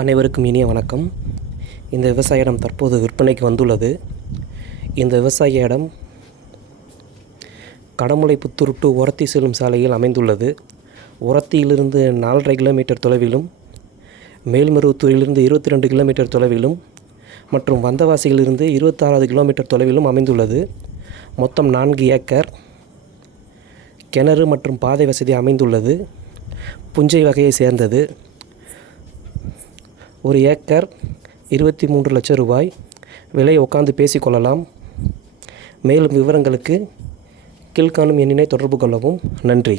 அனைவருக்கும் இனிய வணக்கம். இந்த விவசாய இடம் தற்போது விற்பனைக்கு வந்துள்ளது. இந்த விவசாய இடம் கடமுலைப்புத்தூர் டு உரத்தி செல்லும் சாலையில் அமைந்துள்ளது. உரத்தியிலிருந்து 4.5 கிலோமீட்டர் தொலைவிலும், மேல்மருவத்தூரிலிருந்து 22 கிலோமீட்டர் தொலைவிலும் மற்றும் வந்தவாசியிலிருந்து 26 கிலோமீட்டர் தொலைவிலும் அமைந்துள்ளது. மொத்தம் 4 ஏக்கர். கிணறு மற்றும் பாதை வசதி அமைந்துள்ளது. புஞ்சை வகையை சேர்ந்தது. ஒரு ஏக்கர் 23 லட்சம் ரூபாய். விலை உட்கார்ந்து பேசிக்கொள்ளலாம். மேலும் விவரங்களுக்கு கீழ்காணும் எண்ணினை தொடர்பு கொள்ளவும். நன்றி.